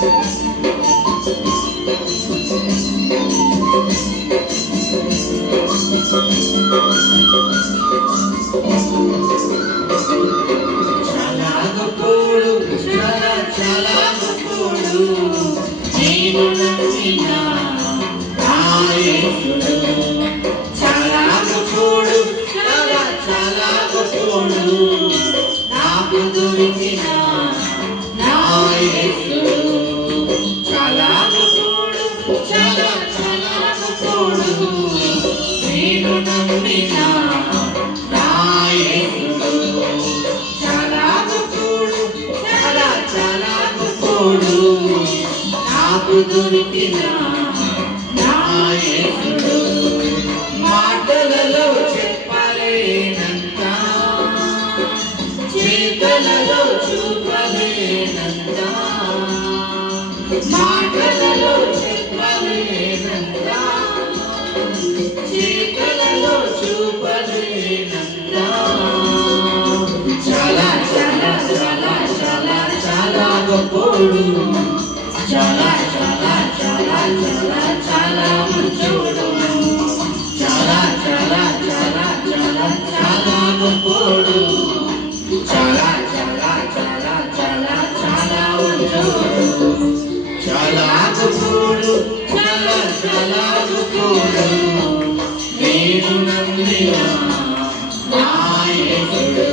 చాలా గొప్పోడు, చాలా చాలా గొప్పోడు, నేను నమ్మిన నా యేసుడు. చాలా గొప్పోడు, చాలా చాలా గొప్పోడు, నాకు దొరికిన నా యేసుడు. చాలా గొప్పోడు, చాలా చాలా గొప్పోడు, నేను నమ్మిన నా యేసుడు. చాలా గొప్పోడు, చాలా చాలా గొప్పోడు, నాకు దొరికిన నా యేసుడు. మాటలలో చెప్పలేనంత, చేతలలో చూపలేనంత, మాటలలో చెప్పలేనంత, చేతలలో చూపలేనంత. చాలా చాలా చాలా చాలా చాలా గొప్పోడు, చాలా చాలా చాలా చాలా చాలా మంచోడు. చాలా చాలా చాలా చాలా చాలా గొప్పోడు, చాలా చాలా చాలా చాలా చాలా మంచోడు. చాలా గొప్పోడు, చాలా చాలా గొప్పోడు, నేను నమ్మిన నా యేసుడు.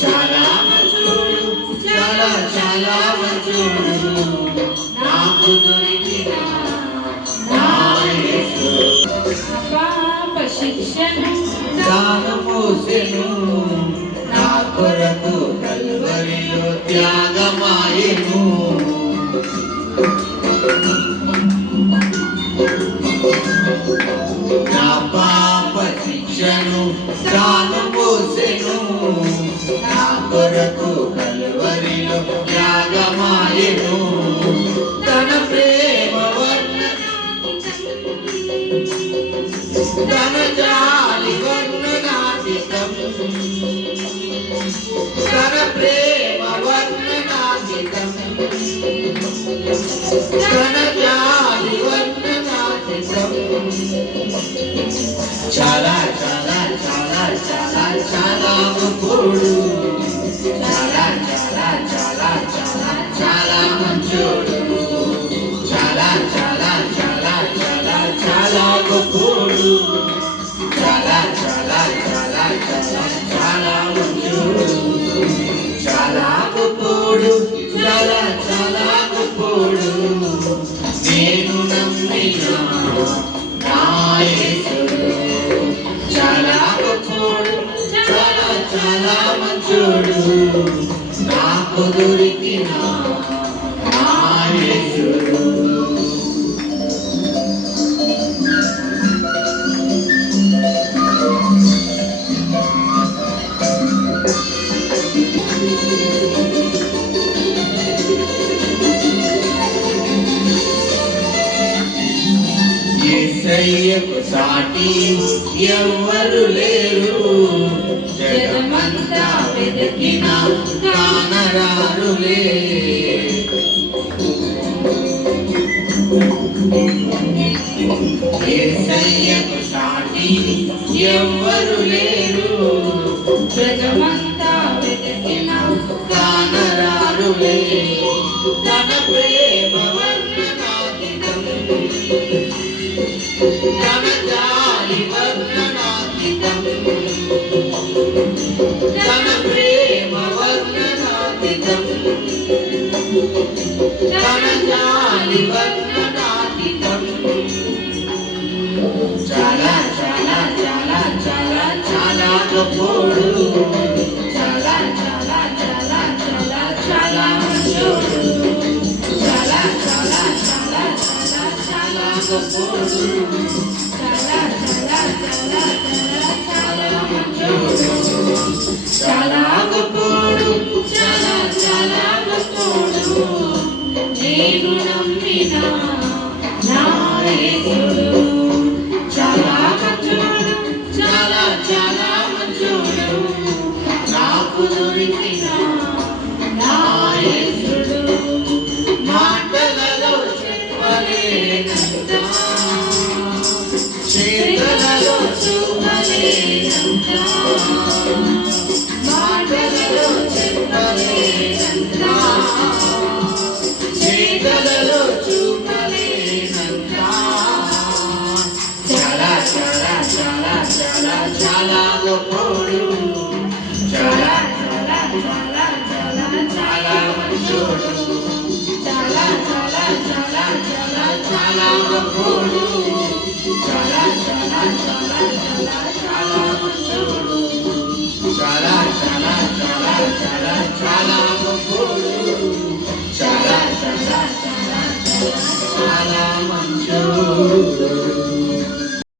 చాలా మంచోడు, చాలా చాలా మంచోడు, నాకు దొరికిన నా యేసుడు. పాప శిక్షను తాను మోసెను, నా కొరకు కల్వరిలో త్యాగమాయెను. నా పాప శిక్షను తాను మోసెను, నా కొరకు కల్వరిలో త్యాగమాయెను. తన ప్రేమ తన జాలి వర్ణనాతీతం, తన ప్రేమ వర్ణనాతీతం, తన జాలి వర్ణనాతీతం. చాలా చాలా చాలా చాలా చాలా గొప్పోడు, చాలా చాలా చాలా చాలా చాలా మంచోడు. చాలా చాలా చాలా చాలా చాలా గొప్పోడు, చాలా చాలా చాలా చాలా చాలా మంచోడు. చాలా గొప్పోడు, చాలా చాలా గొప్పోడు, నేను నమ్మిన నా యేసుడు. చాలా గొప్పోడు, చాలా చాలా మంచోడు, నాకు దొరికిన నా యేసుడు. యేసయ్యకు సాటి ఎవ్వరు లేరు, జగమంతా వెతికిన కానరారులే. యేసయ్యకు సాటి ఎవ్వరు లేరు, జగమంతా వెతికిన కానరారులే. తన ప్రేమ వర్ణనాతీతం, తన జాలి వర్ణనాతీతం, తన ప్రేమ వర్ణనాతీతం, తన జాలి వర్ణనాతీతం. చాలా చాలా చాలా చాలా చాలా గొప్పోడు, చాలా చాలా చాలా చాలా చాలా మంచోడు. చాలా చాలా చాలా చాలా చాలా గొప్పోడు, చాలా చాలా చాలా చాలా చాలా మంచోడు. చాలా గొప్పోడు, చాలా చాలా గొప్పోడు, నేను నమ్మిన నా యేసుడు. చాలా మంచోడు, చాలా చాలా మంచోడు, నాకు దొరికిన నా యేసుడు. చాలా చాలా చాలా చాలా చాలా మంచోడు చాలా చాలా చాలా చాలా చాలా గొప్పోడు చాలా చాలా చాలా చాలా చాలా మంచోడు చాలా చాలా చాలా చాలా చాలా గొప్పోడు చాలా చాలా చాలా చాలా చాలా మంచోడు